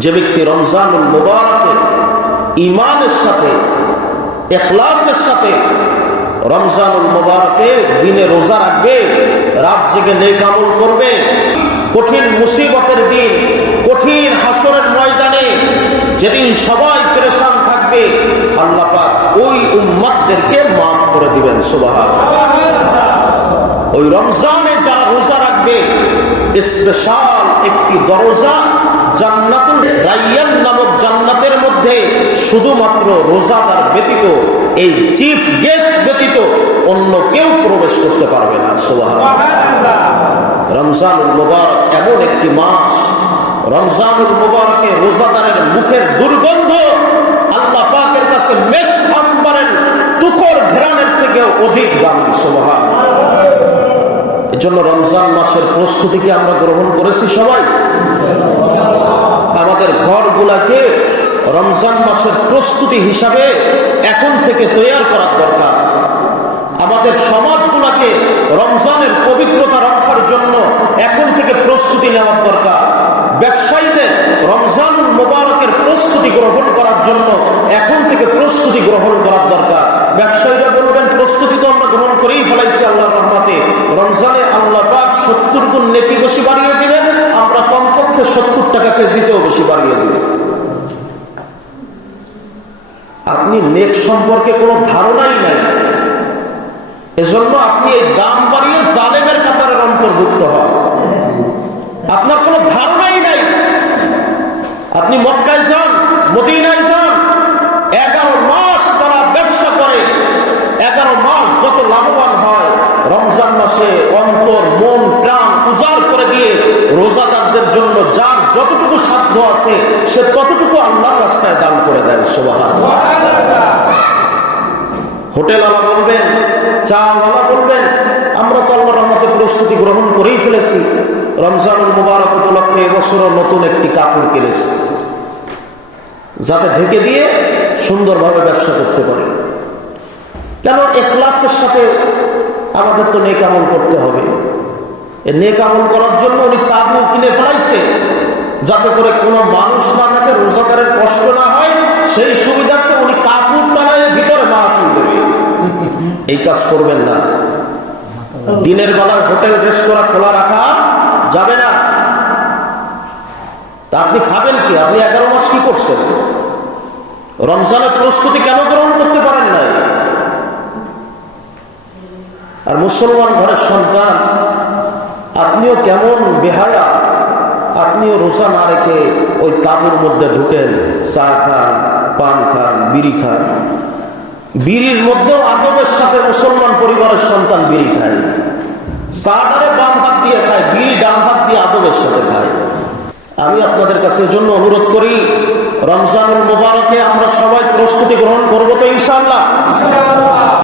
যে ব্যক্তি রমজানুল মুবারকে ইমানের সাথে, এখলাসের সাথে রমজানুল মুবারকে দিনে রোজা রাখবে, রাত জেগে নেক আমল করবে, কঠিন মুসিবতের দিন, কঠিন হাসরের ময়দানে যেদিন সবাই পরেশান থাকবে, আল্লাহ পাক ওই উম্মাদদেরকে মাফ করে দিবেন সুবহান ওই রমজানে যারা রোজা রাখবে স্পেশাল একটি দরজা জান্নাতুল রাইয়ান নামক জান্নাতের মধ্যে শুধুমাত্র রোজাদার ব্যতীত, এই চিফ গেস্ট ব্যতীত অন্য কেউ প্রবেশ করতে পারবে না। রমজানুল মুবারক এমন একটি মাস। রমজানুল মুবারকে রোজাদারের মুখের দুর্গন্ধ আল্লাহ পাকের কাছে মেষ আম্বারের তুখর ঘেরানের থেকেও অধিক দামি সুবহান এজন্য রমজান মাসের প্রস্তুতিকে আমরা গ্রহণ করেছি সবাই? আমাদের ঘরগুলাকে রমজান মাসের প্রস্তুতি হিসাবে এখন থেকে তৈয়ার করার দরকার। আমাদের সমাজগুলাকে রমজানের পবিত্রতা রক্ষার জন্য এখন থেকে প্রস্তুতি নেওয়ার দরকার। ব্যবসায়ীদের রমজানুল মোবারকের প্রস্তুতি গ্রহণ করার জন্য এখন থেকে প্রস্তুতি গ্রহণ করার দরকার। ব্যবসায়ীরা বলবেন, প্রস্তুতি তো আমরা গ্রহণ করেই ফেলাইছি আল্লাহ রহমাতে। রমজানে আল্লাহ পাক সত্তর গুণ নেকি বেশি বাড়িয়ে দিলেন, আমরা কমপক্ষে সত্তর টাকা কেজিতেও বেশি বাড়িয়ে দিব। আপনি নেক সম্পর্কে কোনো ধারণাই নাই। এজন্য আপনি এই দাম বাড়িয়ে জালেমের কাতারের অন্তর্ভুক্ত হন। আপনার কোনো ধারণাই নাই। আপনি মক্কায় যান, মদিনায় যান, এগারো মাস তারা ব্যবসা করে। এগারো মাস যত লাভবান হয়, রমজান মাসে অন্তর, মন, প্রাণ উজাড় করে দিয়ে রোজাদারদের জন্য যার যতটুকু সাধ্য আছে, সে ততটুকু আল্লাহ রাস্তায় দান করে দেন সোবাহান হোটেলওয়ালা বলবেন, চাওয়ালা বলবেন, আমরা তো আল্লাহ রহমতে প্রস্তুতি গ্রহণ করেই ফেলেছি। রমজানুল মুবারক উপলক্ষে এবছরও নতুন একটি কাপড় কিনেছি। যাতে ঢেকে দিয়ে সুন্দরভাবে ব্যবসা করতে পারে। কেন, এখলাসের সাথে আমাদের তো নেক আমল করতে হবে। এ নেক আমল করার জন্য উনি তাবু কিনে ফেলাইছে, যাতে করে কোনো মানুষ না থাকে, রোজাদারের কষ্ট না হয়, সেই সুবিধার্থে উনি কাপড় টানায় ভিতরে মাহফিল দেবে। এই কাজ করবেন না। দিনের বেলায় হোটেল, রেস্তোরাঁ খোলা রাখা যাবে না। তা আপনি খাবেন কি? আপনি এগারো মাস কি করছেন? রমজানের প্রস্তুতি কেন গ্রহণ করতে পারেন নাই? আর মুসলমান ঘরের সন্তান আপনিও কেমন বেহায়া, আপনিও রোজা না রেখে ওই তাবুর মধ্যে ঢুকেন, চা খান, পান খান, বিড়ি খান। বিড়ির মধ্যেও আদবের সাথে মুসলমান পরিবারের সন্তান বিড়ি খায়। চাটারে বাম হাত দিয়ে খায়, বিড়ি ডান হাত দিয়ে আদবের সাথে খায়। আমি আপনাদের কাছে জন্য অনুরোধ করি, রমজানুল মোবারকে আমরা সবাই প্রস্তুতি গ্রহণ করব তো ইনশাল্লাহ